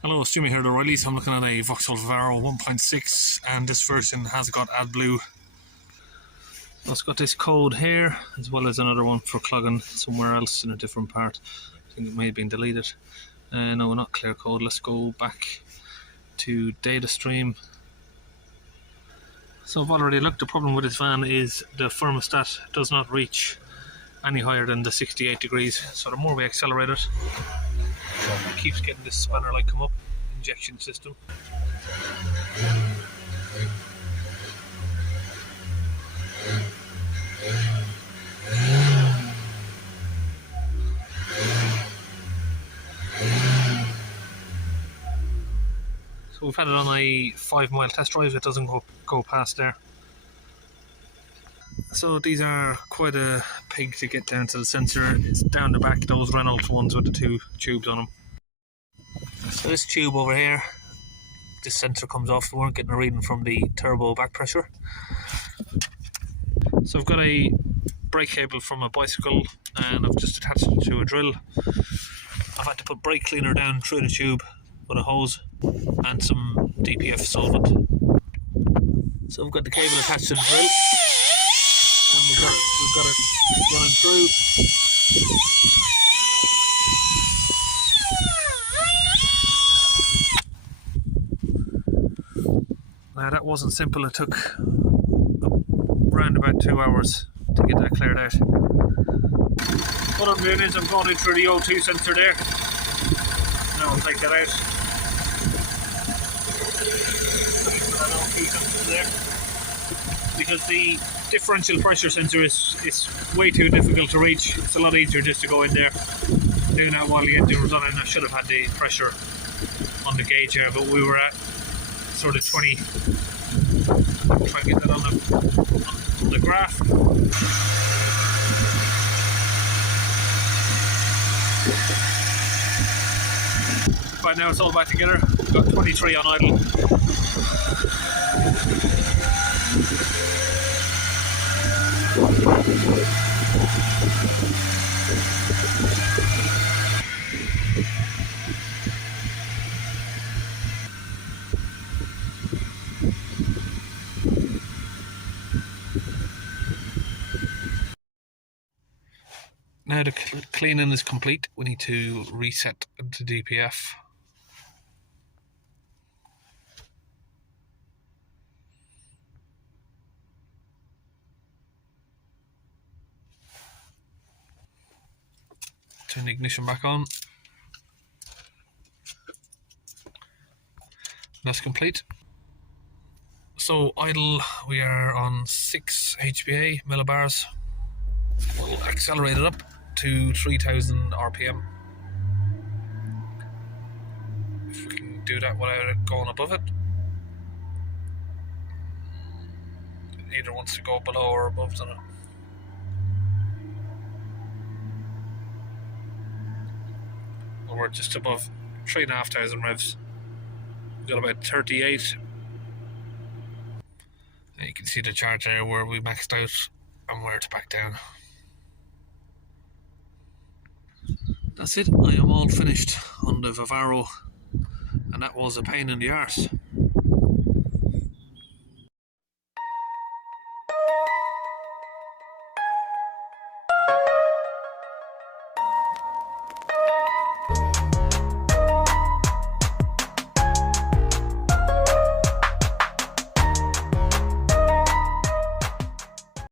Hello, it's Jimmy here, the O'Reillys. I'm looking at a Vauxhall Vivaro 1.6 and this version has got AdBlue. It's got this code here as well as another one for clogging somewhere else in a different part. I think it may have been deleted. No, not clear code. Let's go back to data stream. So I've already looked. The problem with this van is the thermostat does not reach any higher than the 68 degrees. So the more we accelerate it, it keeps getting this spanner light come up. Injection system. So we've had it on a 5-mile test drive. It doesn't go past there. So these are quite a pig to get down to the sensor. It's down the back, those Reynolds ones with the 2 tubes on them. So this tube over here, this sensor comes off. We weren't getting a reading from the turbo back pressure. So I've got a brake cable from a bicycle and I've just attached it to a drill. I've had to put brake cleaner down through the tube with a hose and some DPF solvent. So I've got the cable attached to the drill and we've got it running through. Now that wasn't simple. It took around about 2 hours to get that cleared out. What I'm doing is I'm going in through the O2 sensor there. Now I'll take that out. That O2 sensor there. Because the differential pressure sensor is way too difficult to reach. It's a lot easier just to go in there, doing that while the engine was on, and I should have had the pressure on the gauge here, but we were at sort of 20. Try and get that on the graph. Right now it's all back together. We've got 23 on idle. Now the cleaning is complete, we need to reset to DPF. Turn the ignition back on. That's complete. So idle, we are on 6 HPA millibars. We'll accelerate it up to 3000 RPM. If we can do that without it going above it. It either wants to go below or above, doesn't it? Well, we're just above 3,500 revs. We've got about 38. And you can see the chart there where we maxed out and where to back down. That's it, I am all finished on the Vivaro, and that was a pain in the arse.